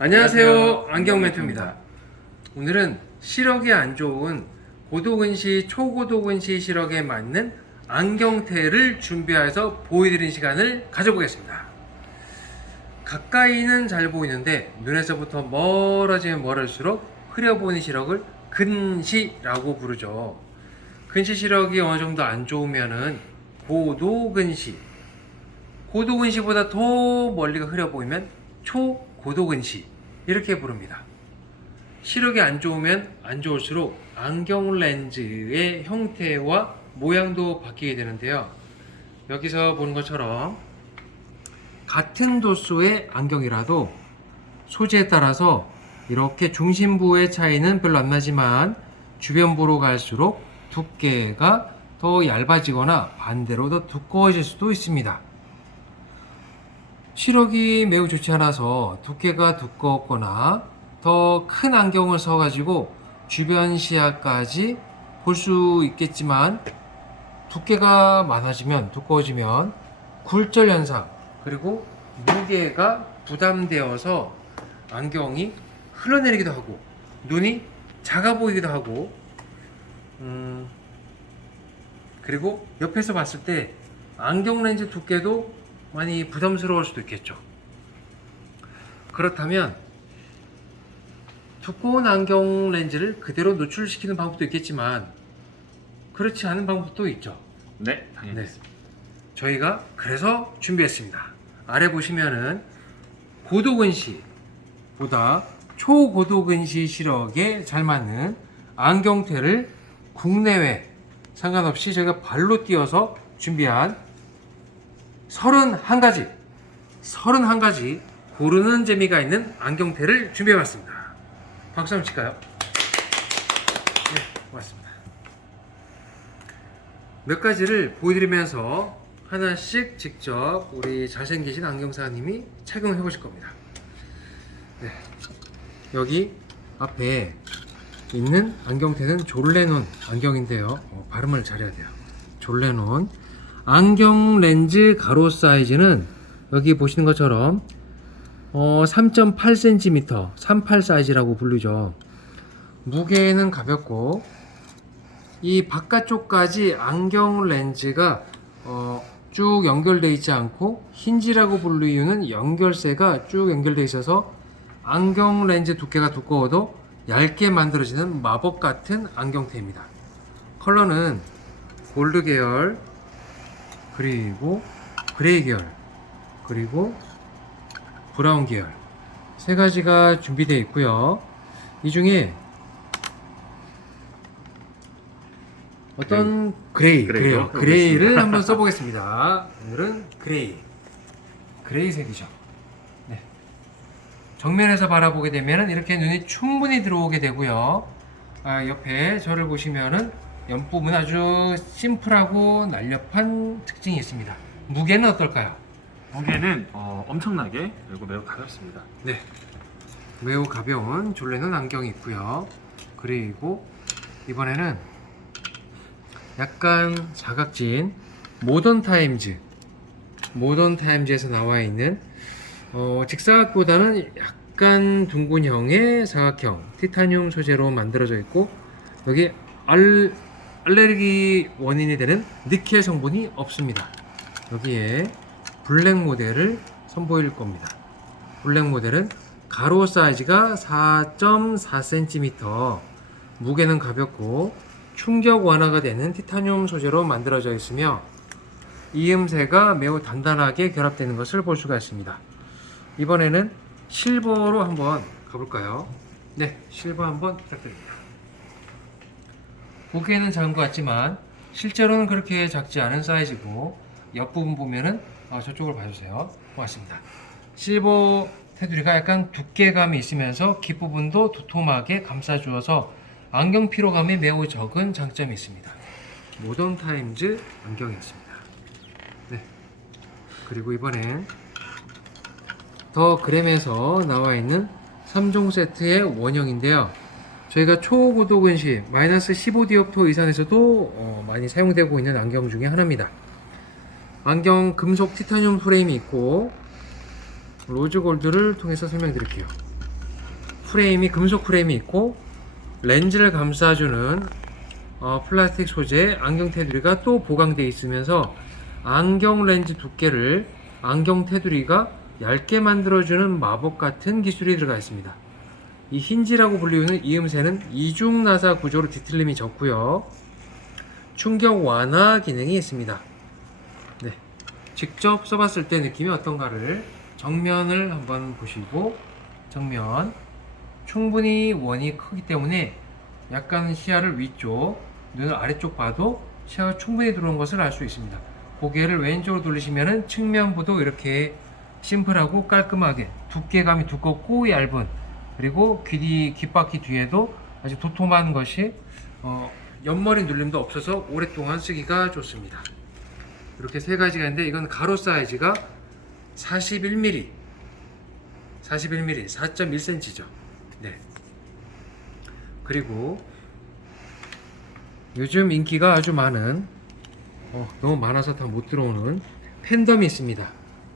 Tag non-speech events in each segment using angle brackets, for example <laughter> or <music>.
안녕하세요. 안경멘토입니다. 오늘은 시력이 안 좋은 고도근시, 초고도근시 시력에 맞는 안경테를 준비해서 보여드리는 시간을 가져보겠습니다. 가까이는 잘 보이는데 눈에서부터 멀어지면 멀어질수록 흐려보이는 시력을 근시라고 부르죠. 근시 시력이 어느 정도 안 좋으면은 고도근시, 고도근시보다 더 멀리가 흐려 보이면 초 고도근시 이렇게 부릅니다. 시력이 안 좋으면 안 좋을수록 안경 렌즈의 형태와 모양도 바뀌게 되는데요. 여기서 보는 것처럼 같은 도수의 안경이라도 소재에 따라서 이렇게 중심부의 차이는 별로 안 나지만 주변부로 갈수록 두께가 더 얇아지거나 반대로 더 두꺼워질 수도 있습니다. 시력이 매우 좋지 않아서 두께가 두껍거나 더 큰 안경을 써가지고 주변 시야까지 볼 수 있겠지만 두께가 많아지면 두꺼워지면 굴절 현상 그리고 무게가 부담되어서 안경이 흘러내리기도 하고 눈이 작아 보이기도 하고 음, 그리고 옆에서 봤을 때 안경 렌즈 두께도 많이 부담스러울 수도 있겠죠. 그렇다면 두꺼운 안경 렌즈를 그대로 노출시키는 방법도 있겠지만 그렇지 않은 방법도 있죠. 네, 당연히. 네. 저희가 그래서 준비했습니다. 아래 보시면은 고도근시보다 초고도근시 시력에 잘 맞는 안경테를 국내외 상관없이 저희가 발로 뛰어서 준비한 31가지 31가지 고르는 재미가 있는 안경테를 준비해봤습니다. 박수 한번 칠까요? 네, 고맙습니다. 몇 가지를 보여드리면서 하나씩 직접 우리 잘생기신 안경사님이 착용해 보실 겁니다. 네. 여기 앞에 있는 안경테는 졸레논 안경인데요. 어, 발음을 잘해야 돼요. 졸레논 안경 렌즈 가로 사이즈는 여기 보시는 것처럼 어, 3.8cm, 38 사이즈라고 부르죠. 무게는 가볍고 이 바깥쪽까지 안경 렌즈가 어, 쭉 연결되어 있지 않고 힌지라고 부르는 이유는 연결세가 쭉 연결되어 있어서 안경 렌즈 두께가 두꺼워도 얇게 만들어지는 마법 같은 안경테입니다. 컬러는 골드 계열, 그리고 그레이 계열, 그리고 브라운 계열 세 가지가 준비되어 있고요. 이 중에 어떤 그레이, 그레이요? 그레이요? 그레이를 <laughs> 한번 써보겠습니다. 오늘은 그레이, 그레이 색이죠. 네. 정면에서 바라보게 되면 이렇게 눈이 충분히 들어오게 되고요. 아, 옆에 저를 보시면은 옆부분 아주 심플하고 날렵한 특징이 있습니다. 무게는 어떨까요? 무게는 어, 엄청나게 그리고 매우 가볍습니다. 네. 매우 가벼운 졸레는 안경이 있고요. 그리고 이번에는 약간 사각진 모던 타임즈 모던 타임즈에서 나와 있는 어, 직사각보다는 약간 둥근형의 사각형 티타늄 소재로 만들어져 있고 여기 알, 알레르기 원인이 되는 니켈 성분이 없습니다. 여기에 블랙 모델을 선보일 겁니다. 블랙 모델은 가로 사이즈가 4.4cm, 무게는 가볍고 충격 완화가 되는 티타늄 소재로 만들어져 있으며 이음새가 매우 단단하게 결합되는 것을 볼 수가 있습니다. 이번에는 실버로 한번 가볼까요? 네, 실버 한번 부탁드립니다. 보기에는 작은 것 같지만 실제로는 그렇게 작지 않은 사이즈고 옆부분 보면은 아, 저쪽을 봐주세요. 고맙습니다. 실버 테두리가 약간 두께감이 있으면서 깃부분도 도톰하게 감싸주어서 안경 피로감이 매우 적은 장점이 있습니다. 모던 타임즈 안경이었습니다. 네. 그리고 이번엔 더 그램에서 나와 있는 3종 세트의 원형인데요. 저희가 초고도 근시 마이너스 15디옵터 이상에서도 어, 많이 사용되고 있는 안경 중에 하나입니다. 안경 금속 티타늄 프레임이 있고 로즈 골드를 통해서 설명드릴게요. 프레임이 금속 프레임이 있고 렌즈를 감싸주는 어, 플라스틱 소재 안경 테두리가 또 보강되어 있으면서 안경 렌즈 두께를 안경 테두리가 얇게 만들어주는 마법 같은 기술이 들어가 있습니다. 이 힌지라고 불리우는 이음새는 이중 나사 구조로 뒤틀림이 적고요. 충격 완화 기능이 있습니다. 네. 직접 써봤을 때 느낌이 어떤가를 정면을 한번 보시고 정면 충분히 원이 크기 때문에 약간 시야를 위쪽 눈을 아래쪽 봐도 시야가 충분히 들어온 것을 알 수 있습니다. 고개를 왼쪽으로 돌리시면은 측면부도 이렇게 심플하고 깔끔하게 두께감이 두껍고 얇은 그리고 귀 귓바퀴 뒤에도 아주 도톰한 것이 어, 옆머리 눌림도 없어서 오랫동안 쓰기가 좋습니다. 이렇게 세 가지가 있는데 이건 가로 사이즈가 41mm 41mm 4.1cm죠. 네. 그리고 요즘 인기가 아주 많은 어, 너무 많아서 다 못 들어오는 팬덤이 있습니다.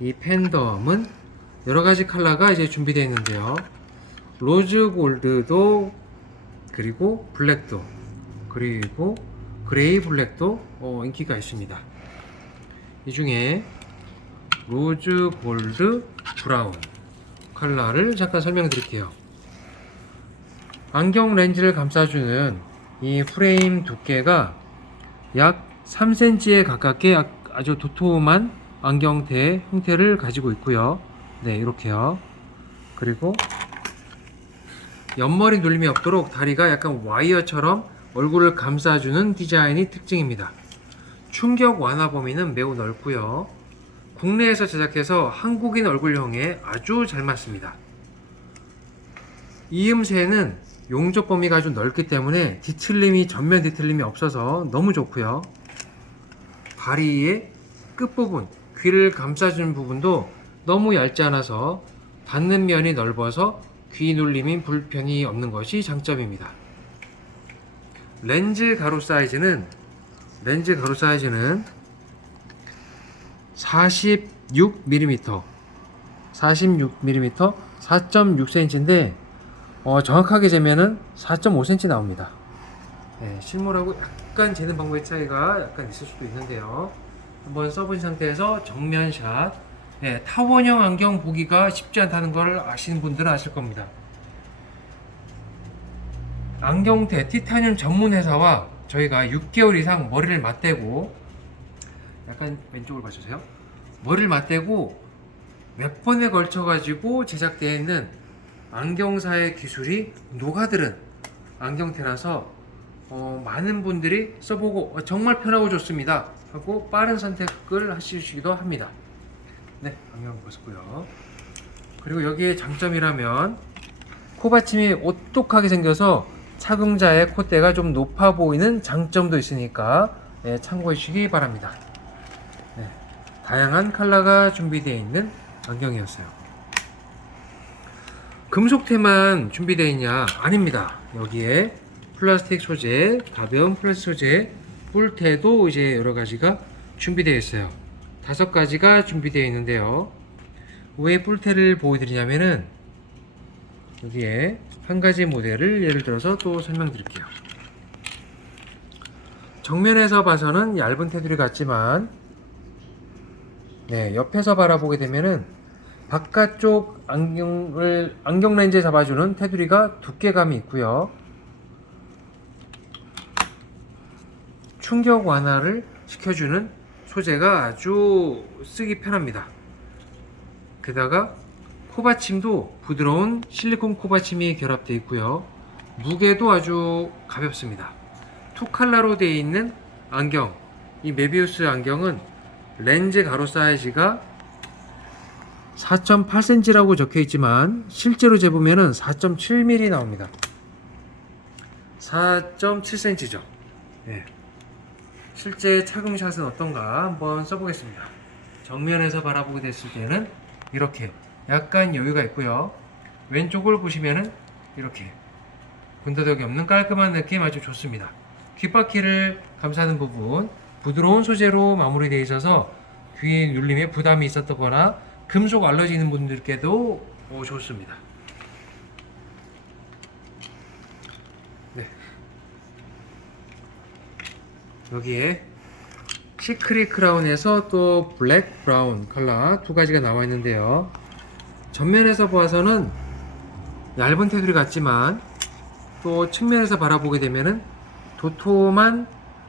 이 팬덤은 여러 가지 컬러가 이제 준비되어 있는데요. 로즈 골드도 그리고 블랙도 그리고 그레이 블랙도 어, 인기가 있습니다. 이 중에 로즈 골드 브라운 컬러를 잠깐 설명드릴게요. 안경 렌즈를 감싸주는 이 프레임 두께가 약 3cm에 가깝게 약- 아주 도톰한 안경테 형태를 가지고 있고요. 네, 이렇게요. 그리고 옆머리 눌림이 없도록 다리가 약간 와이어처럼 얼굴을 감싸주는 디자인이 특징입니다. 충격 완화 범위는 매우 넓고요. 국내에서 제작해서 한국인 얼굴형에 아주 잘 맞습니다. 이음새는 용접 범위가 아주 넓기 때문에 뒤틀림이 전면 뒤틀림이 없어서 너무 좋고요. 다리의 끝부분, 귀를 감싸주는 부분도 너무 얇지 않아서 닿는 면이 넓어서 귀 눌림이 불편이 없는 것이 장점입니다. 렌즈 가로 사이즈는 렌즈 가로 사이즈는 46mm 46mm 4.6cm인데 어, 정확하게 재면은 4.5cm 나옵니다. 네, 실물하고 약간 재는 방법의 차이가 약간 있을 수도 있는데요. 한번 써본 상태에서 정면샷 네, 타원형 안경 보기가 쉽지 않다는 걸 아시는 분들은 아실 겁니다. 안경테 티타늄 전문 회사와 저희가 6개월 이상 머리를 맞대고 약간 왼쪽을 봐주세요. 머리를 맞대고 몇 번에 걸쳐 가지고 제작되어 있는 안경사의 기술이 녹아들은 안경테라서 어, 많은 분들이 써보고 어, 정말 편하고 좋습니다 하고 빠른 선택을 하시기도 합니다. 네, 안경 벗었고요. 그리고 여기에 장점이라면 코받침이 오똑하게 생겨서 착용자의 콧대가 좀 높아 보이는 장점도 있으니까 네, 참고해 주시기 바랍니다. 네, 다양한 컬러가 준비되어 있는 안경이었어요. 금속테만 준비되어 있냐? 아닙니다. 여기에 플라스틱 소재, 가벼운 플라스틱 소재, 뿔테도 이제 여러 가지가 준비되어 있어요. 다섯 가지가 준비되어 있는데요. 왜 뿔테를 보여드리냐면은 여기에 한 가지 모델을 예를 들어서 또 설명드릴게요. 정면에서 봐서는 얇은 테두리 같지만 네, 옆에서 바라보게 되면은 바깥쪽 안경을 안경 렌즈에 잡아주는 테두리가 두께감이 있고요. 충격 완화를 시켜주는 소재가 아주 쓰기 편합니다. 게다가 코받침도 부드러운 실리콘 코받침이 결합되어 있고요. 무게도 아주 가볍습니다. 투 칼라로 되어 있는 안경, 이 메비우스 안경은 렌즈 가로 사이즈가 4.8cm라고 적혀 있지만 실제로 재보면은 4.7mm 나옵니다. 4.7cm죠. 예. 실제 착용샷은 어떤가 한번 써보겠습니다. 정면에서 바라보게 됐을 때는 이렇게 약간 여유가 있고요. 왼쪽을 보시면은 이렇게 군더더기 없는 깔끔한 느낌 아주 좋습니다. 귓바퀴를 감싸는 부분 부드러운 소재로 마무리되어 있어서 귀 눌림에 부담이 있었거나 금속 알러지 있는 분들께도 어, 좋습니다. 여기에 시크릿 크라운에서 또 블랙 브라운 컬러 두 가지가 나와 있는데요. 전면에서 봐서는 얇은 테두리 같지만 또 측면에서 바라보게 되면은 도톰한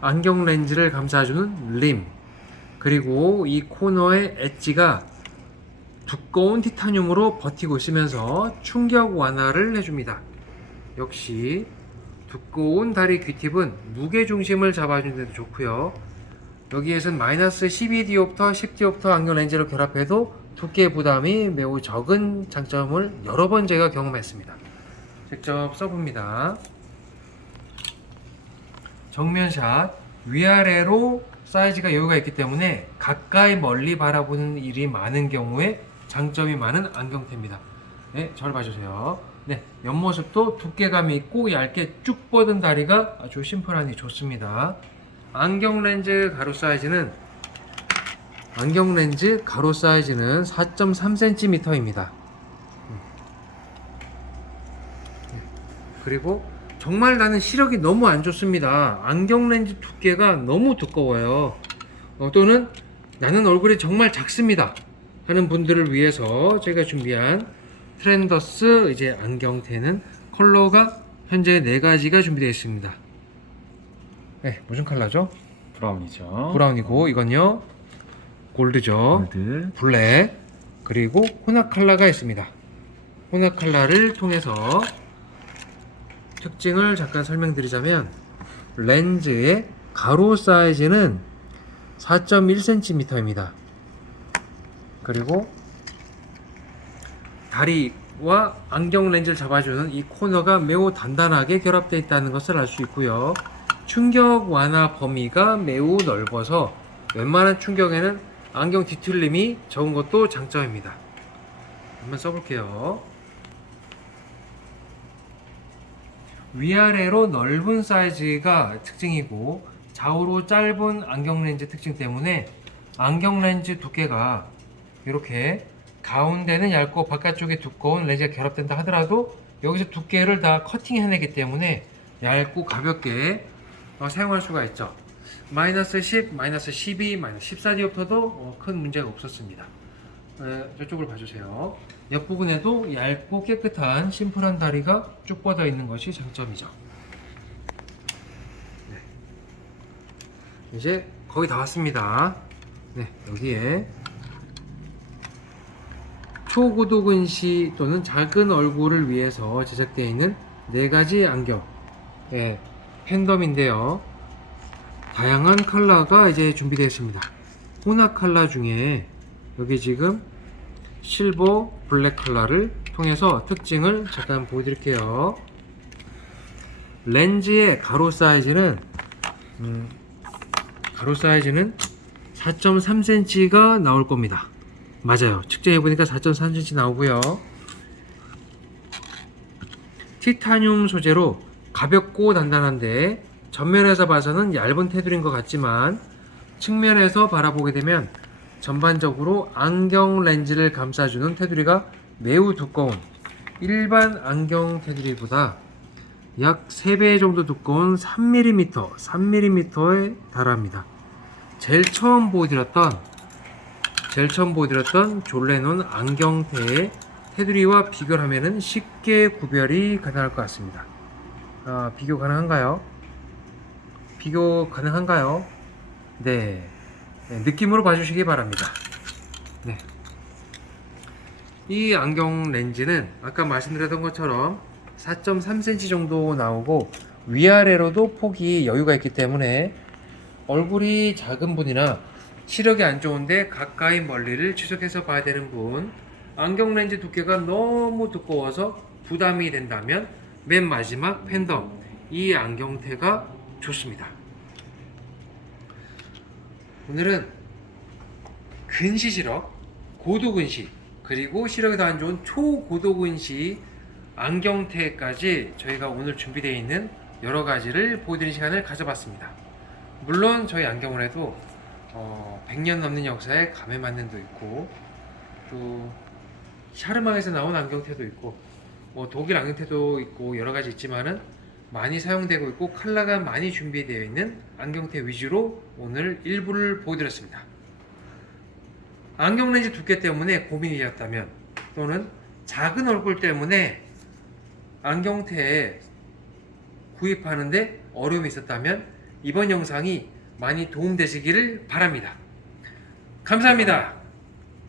안경 렌즈를 감싸주는 림 그리고 이 코너의 엣지가 두꺼운 티타늄으로 버티고 있으면서 충격 완화를 해줍니다. 역시 두꺼운 다리 귀팁은 무게 중심을 잡아주는 데도 좋고요. 여기에선 마이너스 12디옵터, 10디옵터 안경 렌즈를 결합해도 두께 부담이 매우 적은 장점을 여러 번 제가 경험했습니다. 직접 써봅니다. 정면샷 위아래로 사이즈가 여유가 있기 때문에 가까이 멀리 바라보는 일이 많은 경우에 장점이 많은 안경테입니다. 네, 절 봐주세요. 네, 옆모습도 두께감이 있고 얇게 쭉 뻗은 다리가 아주 심플하니 좋습니다. 안경 렌즈 가로 사이즈는 안경 렌즈 가로 사이즈는 4.3cm입니다. 그리고 정말 나는 시력이 너무 안 좋습니다. 안경 렌즈 두께가 너무 두꺼워요. 어, 또는 나는 얼굴이 정말 작습니다. 하는 분들을 위해서 제가 준비한 트렌더스 이제 안경테는 컬러가 현재 네 가지가 준비되어 있습니다. 네, 무슨 컬러죠? 브라운이죠. 브라운이고 이건요 골드죠. 골드. 블랙 그리고 혼합 컬러가 있습니다. 혼합 컬러를 통해서 특징을 잠깐 설명드리자면 렌즈의 가로 사이즈는 4.1cm입니다. 그리고 다리와 안경 렌즈를 잡아주는 이 코너가 매우 단단하게 결합되어 있다는 것을 알 수 있고요. 충격 완화 범위가 매우 넓어서 웬만한 충격에는 안경 뒤틀림이 적은 것도 장점입니다. 한번 써볼게요. 위아래로 넓은 사이즈가 특징이고 좌우로 짧은 안경 렌즈 특징 때문에 안경 렌즈 두께가 이렇게 가운데는 얇고 바깥쪽에 두꺼운 렌즈가 결합된다 하더라도 여기서 두께를 다 커팅해내기 때문에 얇고 가볍게 어, 사용할 수가 있죠. 마이너스 10, 마이너스 12, 마이너스 14디옵터도 어, 큰 문제가 없었습니다. 에, 저쪽을 봐주세요. 옆부분에도 얇고 깨끗한 심플한 다리가 쭉 뻗어 있는 것이 장점이죠. 네. 이제 거의 다 왔습니다. 네, 여기에 초고도근시 또는 작은 얼굴을 위해서 제작되어 있는 네 가지 안경, 예, 팬덤인데요. 다양한 컬러가 이제 준비되어 있습니다. 혼합 컬러 중에 여기 지금 실버 블랙 컬러를 통해서 특징을 잠깐 보여드릴게요. 렌즈의 가로 사이즈는 음, 가로 사이즈는 4.3cm가 나올 겁니다. 맞아요. 측정해 보니까 4.3cm 나오고요. 티타늄 소재로 가볍고 단단한데 전면에서 봐서는 얇은 테두리인 것 같지만 측면에서 바라보게 되면 전반적으로 안경 렌즈를 감싸주는 테두리가 매우 두꺼운 일반 안경 테두리보다 약 3배 정도 두꺼운 3mm, 3mm에 달합니다. 제일 처음 보여드렸던 제일 처음 보여드렸던 졸레논 안경테의 테두리와 비교를 하면 쉽게 구별이 가능할 것 같습니다. 아, 비교 가능한가요? 비교 가능한가요? 네. 네, 느낌으로 봐주시기 바랍니다. 네. 이 안경 렌즈는 아까 말씀드렸던 것처럼 4.3cm 정도 나오고 위아래로도 폭이 여유가 있기 때문에 얼굴이 작은 분이나 시력이 안 좋은데 가까이 멀리를 추적해서 봐야 되는 분 안경 렌즈 두께가 너무 두꺼워서 부담이 된다면 맨 마지막 팬덤 이 안경테가 좋습니다. 오늘은 근시 시력, 고도 근시, 그리고 시력이 더 안 좋은 초고도 근시 안경테까지 저희가 오늘 준비되어 있는 여러 가지를 보여드리는 시간을 가져봤습니다. 물론 저희 안경을 해도 어, 100년 넘는 역사에 감회만년도 있고 또 샤르망에서 나온 안경테도 있고 뭐 독일 안경테도 있고 여러 가지 있지만은 많이 사용되고 있고 컬러가 많이 준비되어 있는 안경테 위주로 오늘 일부를 보여드렸습니다. 안경 렌즈 두께 때문에 고민이셨다면 또는 작은 얼굴 때문에 안경테에 구입하는데 어려움이 있었다면 이번 영상이 많이 도움되시기를 바랍니다. 감사합니다.